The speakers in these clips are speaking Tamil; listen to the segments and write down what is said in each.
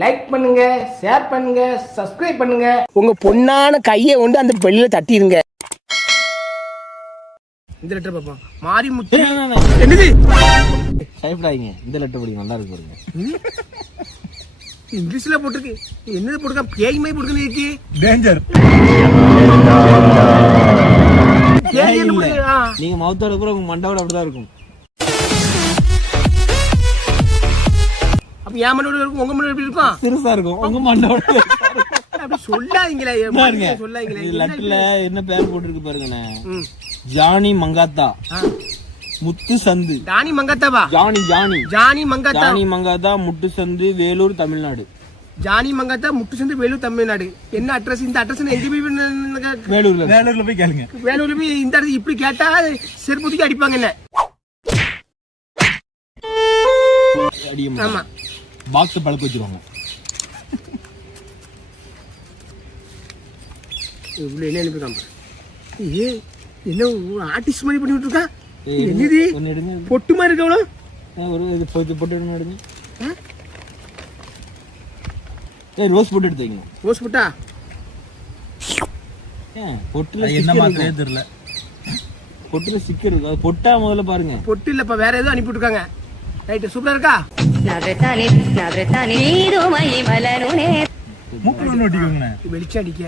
லைக் பண்ணுங்க, ஷேர் பண்ணுங்க, சப்ஸ்கிரைப் பண்ணுங்க. உங்க பொண்ணான கையை கொண்டு அந்த பெல்லில தட்டிடுங்க. இந்த லெட்டர் பாப்போம். மாரிமுத்து என்னது டைப்டாயிங்க. இந்த லெட்டர் படிங்க, நல்லா இருக்கு பாருங்க. இங்கிலீஷ்ல போட்டுருக்கு. என்னது போட்டுருக்க? பேய் மாதிரி போட்டுருக்கு. இருக்கு டேஞ்சர். நீங்க மவுத்தோட கூட உங்க மண்டோட அப்படிதான் இருக்கும். அப்ப என் மண்டோட இருக்கும், உங்க மண்டோட எப்படி இருக்கும்? சிறுசா இருக்கும். உங்க மண்டோட அப்படி சொல்லாதீங்களே. சொல்லாதீங்களே. லெட்டர்ல என்ன பேர் போட்டுருக்கு பாருங்கண்ணே. ஜானி மங்காத்தா, முத்து சந்து. ஜானி மங்காத்தாவா? ஜானி மங்காத்தா, முட்டு சந்து, வேலூர், தமிழ்நாடு. ஜானி மங்காத்தா, முட்டு சந்து, வேலூர், தமிழ்நாடு. என்ன அட்ரஸ்? இந்த அட்ரஸ் எங்க போய்? வேலூர்ல போய் கேளுங்க. வேலூர்ல போய் இந்த அட்ரஸ் இப்படி கேட்டா செருப்புதிக்கு அடிப்பாங்க என்ன. ஆமா, பாக்ஸ் பழக்க வச்சிருவாங்க. இவ்வளவு என்ன அனுப்பிருக்காங்க? என்ன ஆர்டிஸ்ட் மாதிரி பண்ணி விட்டுருக்கா? என்னது பொட்டு மாதிரி இருக்கவளோ? ஒரு பொட்டு எடுங்க. ரோஸ் போட்டு எடுத்துங்க. ரோஸ் போட்டா பொட்டுல என்ன மாத்திரையே தெரியல. பொட்டுல ஸ்டிக்கர் இருக்கு. அது பொட்டா முதல்ல பாருங்க. பொட்டு இல்லப்பா, வேற ஏதோ அனுப்பி விட்டுருக்காங்க. ரைட், சூப்பரா இருக்கா? மூக்குல ஒட்டிக்கோங்க. வெளிச்சம் அடிக்க.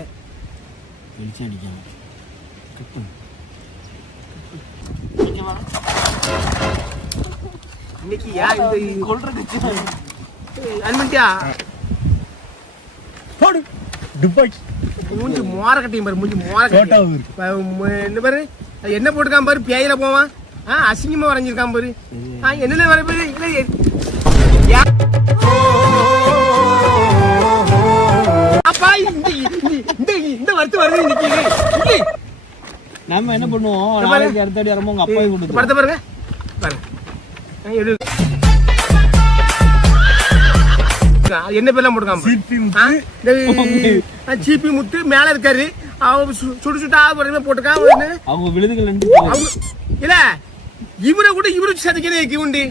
இன்னைக்கு யார் இந்த கொல்றதுக்கு அன்மண்டியா போடு துபாய் மூஞ்சி மோர கட்டியும் பாரு. மூஞ்சி மோர கட்டி என்ன பாரு, என்ன போட்டுக்காம பாரு. பேயில போவான். அசிங்கமா வரைஞ்சிருக்கான் பாரு. என்னென்ன வர பாரு. அப்பா இந்த வருத்து வருது இன்னைக்கு. நம்ம என்ன பண்ணுவோம், நாளைக்கு அடுத்தடி வரமோ உங்க அப்பா கூட்டு படத்தை பாருங்க. என்ன பேர்லாம் போட்டுக்காம ஜிபி முத்து மேல இருக்காரு. அவங்க சுடு சுட்டா போட்டுக்கா. அவங்க விழுதுகள் இல்ல இவரை கூட இவரு சதிக்கிறேன் உண்டு.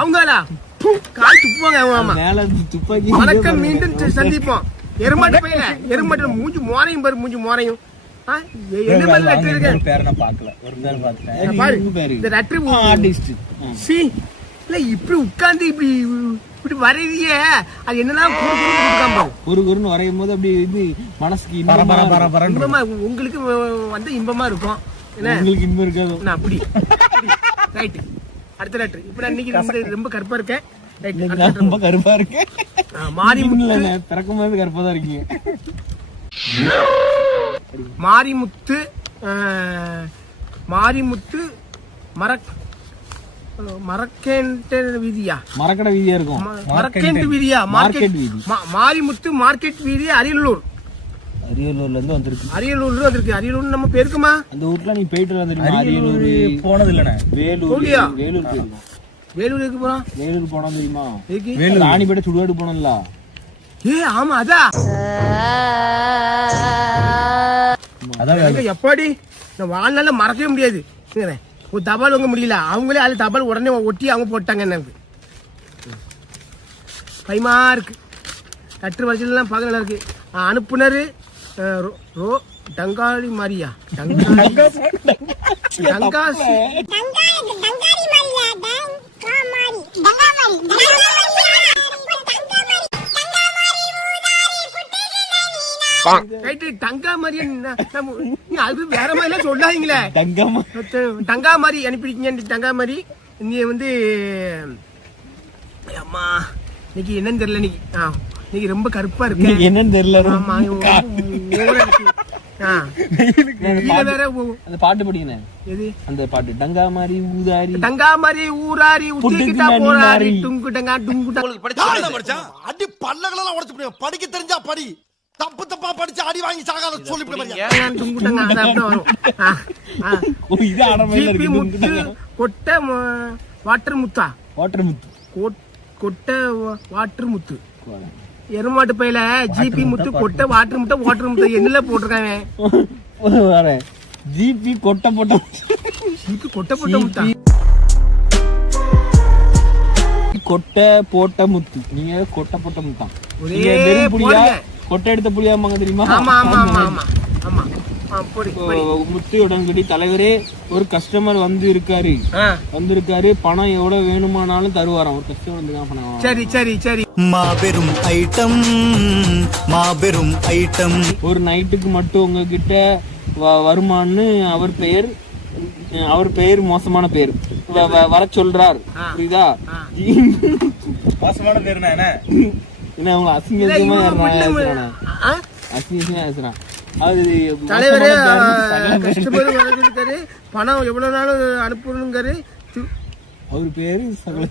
அவங்க கால் துப்புவாங்க. வணக்கம், மீண்டும் சந்திப்போம். எருமாட்டு பையில எருமாட்டு மூஞ்சி மோரையும் பாரு. மூஞ்சி மோரையும் என்ன மாதிரி லெட்டர் இருக்கு? பேர் நான் பார்க்கல. ஒரு பேர் பார்த்தேன். இந்த லெட்டர் ஆர்டிஸ்ட் சி இல்ல இப்படி உட்கார்ந்து இப்படி இப்படி வரையே. அது என்னன்னா குறுகுறுன்னு வரையும் போது அப்படி இது மனசுக்கு இன்பமா, உங்களுக்கு வந்து இன்பமா இருக்கும். உங்களுக்கு இன்பம் இருக்காது. அப்படி ரைட். அடுத்த லெட்டர். இப்ப நான் இன்னைக்கு ரொம்ப கருப்பா இருக்கேன். ரொம்ப கருப்பா இருக்கு. மாரிமுத்து பிறக்கும் போது கருப்பா தான் இருக்கீங்க. மாரிமுத்து மரக்கேண்ட வீதியா? மரக்கடை வீதியா இருக்கும். மரக்கேண்ட வீதியா? மார்க்கெட் வீதி. மாரிமுத்து மார்க்கெட் வீதி, அரியலூர். அரியலூர்ல இருந்து வந்திருக்கு. அரியலூர்ல வந்திருக்கு. அரியலூர் நம்ம பேருக்குமா? அந்த ஊர்ல நீ போயிட்டு வந்துருக்க. அரியலூர் போனது இல்லனே. வேலூர் போயிருக்கோம். வேலூர் எதுக்கு போறோம்? வேலூர் போனோம் தெரியுமா? வேலூர் ராணிப்பேட்டை சுடுகாடு போனோம்ல. ஆமா அதான். எப்படி நான் வாழ்நாள மறக்கவே முடியாது. ஒரு தபால் வாங்க முடியல. அவங்களே அது தபால் உடனே ஒட்டி அவங்க போட்டாங்க. எனக்கு பயமா இருக்கு. லெட்டர் வரிசைலாம் பார்க்க நல்லா இருக்கு. அனுப்புனர் டங்காளி மாரியா? டங்கா மாதிரி அது வேற மாதிரி சொல்லாதீங்களே. டங்கா மாதிரி அனுப்பிடுங்க. டங்கா மாதிரி நீ வந்து அம்மா இன்னைக்கு என்னன்னு தெரியல. இன்னைக்கு ரொம்ப கருப்பா இருக்கு. என்னன்னு தெரியல. அந்த பாட்டு படிக்கணும். எது அந்த பாட்டு? டங்கா மாதிரி ஊதாரி, டங்கா மாதிரி ஊராரி, உச்சிக்கிட்டா போராரி, டுங்கு டங்கா டுங்கு டங்கா. அடி பல்லகளெல்லாம் உடைச்சு போடு. படிக்க தெரிஞ்சா படி. தப்பு தப்பா படிச்சு அடி வாங்கி சாகாத சொல்லிவிட்டு டுங்கு டங்கா வரும். இது ஆடமையில இருக்கு. கொட்டை வாட்டர் முத்தா? வாட்டர் முத்து. கொட்டை வாட்டர் முத்து. எருமாட்டு பையில ஜிபி முத்து, கொட்டை வாட்டர் முட்டை, வாட்டர் முட்டை என்னல போட்டிருக்காங்க. ஜிபி கொட்டை போட்ட கொட்டை போட்ட முட்டா. கொட்டை போட்ட முத்து. நீங்க கொட்டை போட்ட முத்தான். ஒரே நீங்க வெறும் புளியா போடுங்க. கொட்டை எடுத்த புளியாமாங்க தெரியுமா? ஆமா ஆமா ஆமா ஆமா ஆமா. போடி போடி. முத்து உடன்கடி தலைவரே, ஒரு கஸ்டமர் வந்திருக்காரு, பணம் எவ்வளவு வேணுமானாலும் தருவாராம். ஒரு கஸ்டமர் வந்து பணம். சரி சரி சரி. மாபெரும் ஐட்டம். ஒரு நைட்டுக்கு மட்டும் உங்ககிட்ட வருமான்னு அவர் பெயர் மோசமான பெயர் வர சொல்றார். புரியுதா? மோசமான பேருனா என்ன? என்ன உங்களை அசிங்கமா பேசுறான். அது தலைவரே கஸ்டமர் வந்திருக்காரு, பணம் எவ்வளவு நாள் அனுப்பணுங்காரு. அவர் பேரு சகலை.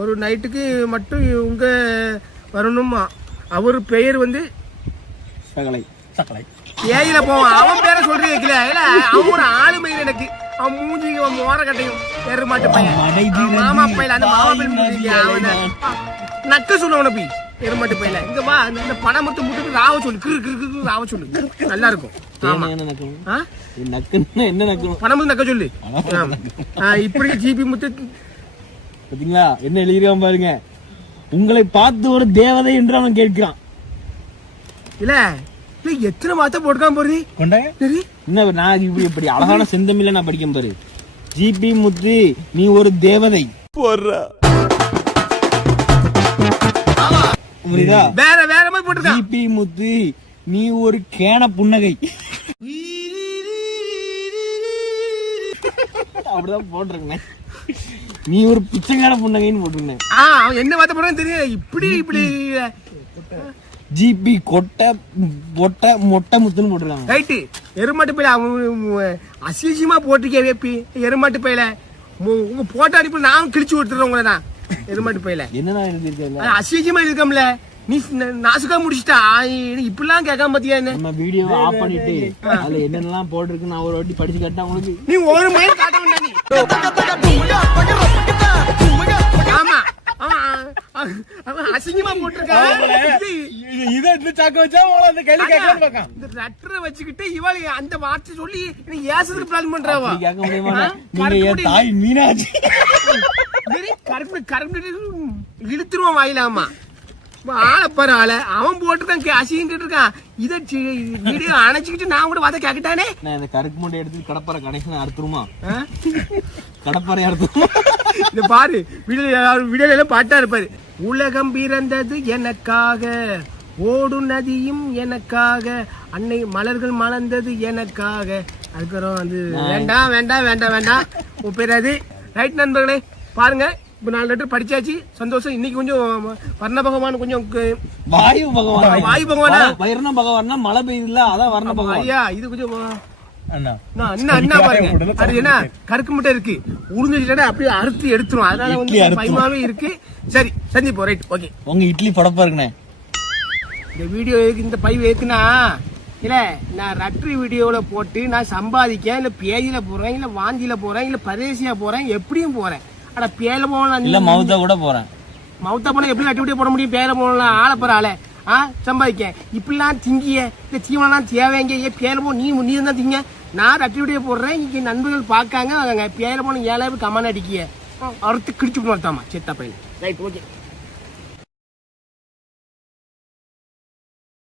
ஒரு நைட்டுக்கு மட்டும் உங்க வரணுமா. அவர் பெயர் வந்து சகலை. ஏயில போவான். அவன் பேரை சொல்றீங்க. அவன் ஒரு ஆளுமை எனக்கு. அவன் மூஞ்சி மோர கட்டையும் எருமாட்டு பையன் மாமா பையல. அந்த மாமா பையன் நக்க சொல்லுவன போய் எருமாட்டு பையல. இங்க வா, இந்த பணம் மட்டும் முட்டு ராவ சொல்லு. கிரு ராவ சொல்லு, நல்லா இருக்கும். என்ன நக்கணும்? பணம் மட்டும் நக்க சொல்லு. இப்படி ஜிபி முத்து பாத்தீங்களா என்ன எழுதிருக்கான் பாருங்க. உங்களை பார்த்து ஒரு தேவதை என்று அவன் கேட்கிறான். இல்ல எத்தனை மாத்த போட்டுக்காம போறது சரி. என்ன நான் இப்படி அழகான செந்தமில்ல நான் படிக்க பாரு. ஜிபி முத்து நீ ஒரு தேவதை. வேற வேற மாதிரி போட்டுருக்கான். ஜிபி முத்து நீ ஒரு கேன புன்னகை. அப்படிதான் போட்டிருக்கேன். நீ ஒரு பிச்சைக்கான புன்னகைன்னு போட்டிருக்கேன். அவன் என்ன மாத்த போறான்னு தெரியும். இப்படி ஜிபி கொட்டை மொட்டை முத்துன்னு போட்டுருக்காங்க. ரைட்டு. எருமாட்டு பையில அவன் அசிசியமா போட்டிருக்கேன். எருமாட்டு பையில உங்க போட்டோ அனுப்பி நான் கிழிச்சு விட்டுறேன் உங்களை. நான் எருமாட்டு பையில என்னன்னா எழுதிருக்கேன். அசிசியமா இருக்கம்ல. நீ நாசுக்கா முடிச்சிட்டா இப்படிலாம் கேட்காம பாத்தியா? என்ன நம்ம வீடியோ ஆஃப் பண்ணிட்டு அதுல என்னென்னலாம் போட்டிருக்கு நான் ஒரு வாட்டி படிச்சு காட்டா உங்களுக்கு. நீ ஒரு மயில் காட்ட வேண்டாம். ஆமா அசிங்கமா போட்டிருக்கான். வச்சுக்கிட்டு இவாளி அந்த வார்த்தை சொல்லி ஏசுறதுக்கு பிளான் பண்றாவா? கேட்க முடியுமா? தாய் மீனாட்சி கரும்பு இழுத்துருவான் வாயிலாமா. ஆளப்பாரு ஆள அவன் போட்டுருக்கான். அசிங்கிட்டு இருக்கான். இதை வீடியோ அணைச்சிக்கிட்டு நான் கூட வாத கேட்டானே. இந்த கருக்கு மூட்டை எடுத்து கடப்பாறை கணேசன் அறுத்துருமா? கடப்பாறை அறுத்துருமா? இந்த பாரு வீடியோ எல்லாம் பாட்டா இருப்பாரு. உலகம் பிறந்தது எனக்காக, ஓடும் நதியும் எனக்காக, அன்னை மலர்கள் மலர்ந்தது எனக்காக. அதுக்கப்புறம் வந்து வேண்டாம் வேண்டாம் வேண்டாம் வேண்டாம் உன் பேர் அது. ரைட் நண்பர்களே பாருங்க. இப்ப 4 லெட்டர் படிச்சாச்சு, சந்தோஷம். இன்னைக்கு கொஞ்சம் வர்ண பகவான் கொஞ்சம் வாயு பகவான் வர்ண பகவான் மழை பெய்யுதுல, அதான் வர்ண பகவான். ஐயா இது கொஞ்சம் அண்ணா பாருங்க. அது என்ன கருக்கு முட்டை இருக்கு, உளுந்துட்டா அப்படியே அறுத்து எடுத்துரும். அதனால வந்து பயமாவே இருக்கு. சரி சந்திப்போம். Right okay. உங்க இட்லி படப்பா இருக்குண்ணே. இந்த வீடியோ இந்த பைவ் இருக்குன்னா இல்ல நான் ரட்ரி வீடியோல போட்டு நான் சம்பாதிக்கேன். இல்ல பேஜில போறேன், இல்ல வாந்தியில போறேன், இல்ல பரதேசியா போறேன், எப்படியும் போறேன். ஆனா பேல போகலாம் இல்ல மவுத்தா கூட போறேன். மவுத்தா போனா எப்படி ரட்டி வீடியோ போட முடியும்? பேல போகலாம் ஆளப்பற ஆள சம்பாதிக்க. இப்படிலாம் திங்கிய இந்த தீவனம்லாம் தேவைங்க. பேல போ நீ தான் திங்க. நான் ரட்டி வீடியோ போடுறேன். இங்க நண்பர்கள் பாக்காங்க. பேல போன 7 கமான அடிக்கிய அறுத்து கிடிச்சு நடத்தாமா செத்தா பையன். Right okay.